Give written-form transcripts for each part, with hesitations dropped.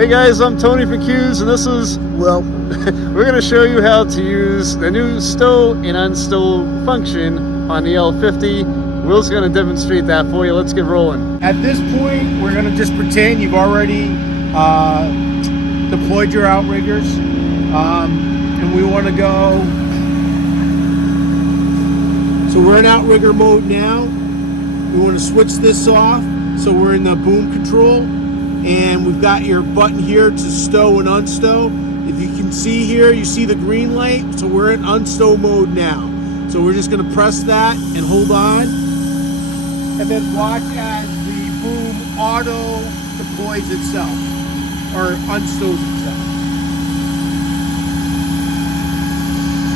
Hey guys, I'm Tony from Q's, and this is, well, we're going to show you how to use the new stow and unstow function on the L50. Will's going to demonstrate that for you. Let's get rolling. At this point, we're going to just pretend you've already deployed your outriggers, and we want to go. So we're in outrigger mode now. We want to switch this off, so we're in the boom control. And we've got your button here to stow and unstow. If you can see here, you see the green light, so we're in unstow mode now. So we're just gonna press that and hold on, and then watch as the boom auto deploys itself, or unstows itself.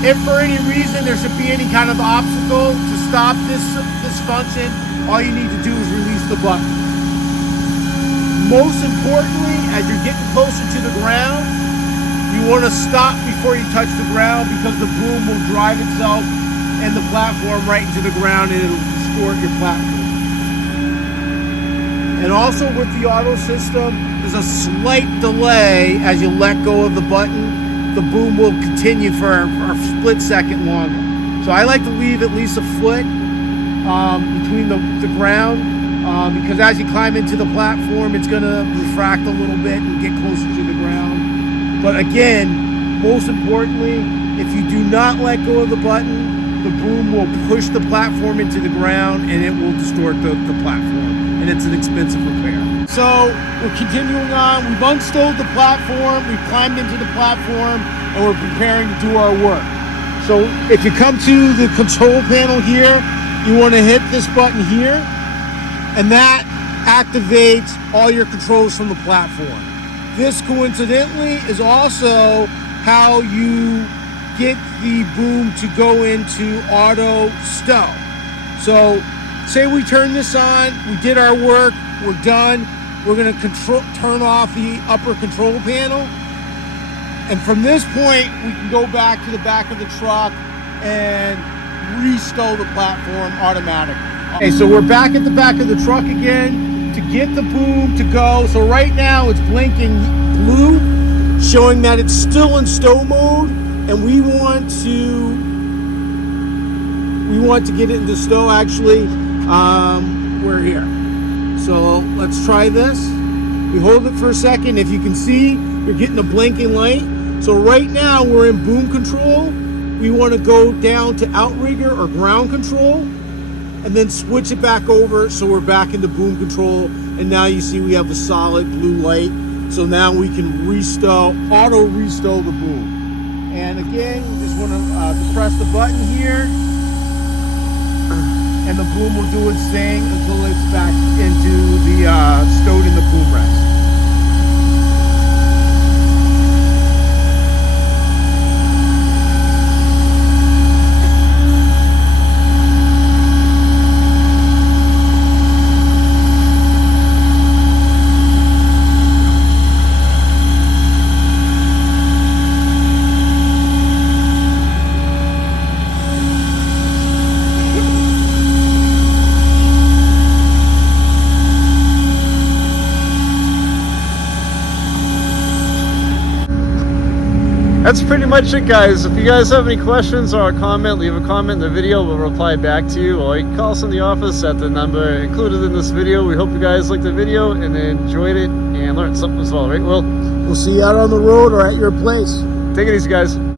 If for any reason there should be any kind of obstacle to stop this function, all you need to do is release the button. Most importantly, as you're getting closer to the ground, you want to stop before you touch the ground, because the boom will drive itself and the platform right into the ground, and it'll distort your platform. And also with the auto system, there's a slight delay as you let go of the button. The boom will continue for a split second longer. So I like to leave at least a foot between the ground. Because as you climb into the platform, it's going to refract a little bit and get closer to the ground. But again, most importantly, if you do not let go of the button, the boom will push the platform into the ground and it will distort the platform. And it's an expensive repair. So we're continuing on. We've unstowed the platform, we've climbed into the platform, and we're preparing to do our work. So if you come to the control panel here, you want to hit this button here, and that activates all your controls from the platform. This coincidentally is also how you get the boom to go into auto stow. So say we turn this on, we did our work, we're done, we're gonna turn off the upper control panel, and from this point we can go back to the back of the truck and re-stow the platform automatically. Okay, so we're back at the back of the truck again to get the boom to go. So right now it's blinking blue, showing that it's still in stow mode, and we want to get it into stow. Actually, we're here. So let's try this. We hold it for a second. If you can see, you're getting a blinking light. So right now we're in boom control. We want to go down to outrigger or ground control, and then switch it back over, so we're back into boom control. And now you see we have a solid blue light. So now we can auto restow the boom. And again, we just want to depress the button here, and the boom will do its thing until it's back into the stowed in the boom rest. That's pretty much it, guys. If you guys have any questions or a comment, leave a comment in the video. We'll reply back to you, or you can call us in the office at the number included in this video. We hope you guys liked the video and enjoyed it and learned something as well, right, Will? We'll see you out on the road or at your place. Take it easy, guys.